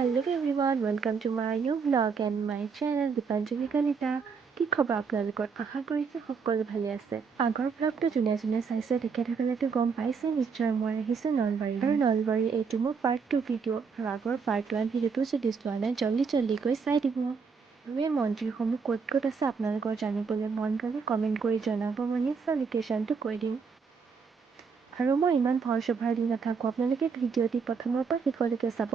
Hello everyone, welcome to my new vlog and my channel Dipanjali Kalita. কি খবৰ আপোনালোকৰ? আশা কৰিছোঁ সকলো ভালে আছে। আগৰ ভ্লগটো যোনে চাইছে তেখেতসকলেতো গম পাইছে নিশ্চয় মই আহিছোঁ নলবাৰী। আৰু নলবাৰী এইটো মোৰ পাৰ্ট 2 ভিডিঅ' আৰু আগৰ পাৰ্ট 1 ভিডিঅ'টো যদি চোৱা নাই জল্দিকৈ চাই দিব। আৰু এই মন্দিৰসমূহ ক'ত আছে আপোনালোকৰ জানিবলৈ মন গ'লে কমেণ্ট কৰি জনাব, মই নিশ্চয় লোকেশ্যনটো কৈ দিম। আৰু মই ইমান ভইচ অভাৰ দি নাথাকোঁ, আপোনালোকে ভিডিঅ'টি প্ৰথমৰ পৰা শেষলৈকে চাব।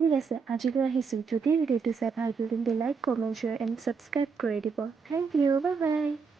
ঠিক আছে, আজিলৈ আহিছোঁ। যদি ভিডিঅ'টো চাই ভাল পালে তেন্তে like, comment, share and subscribe কৰি দিব। Thank you, bye by.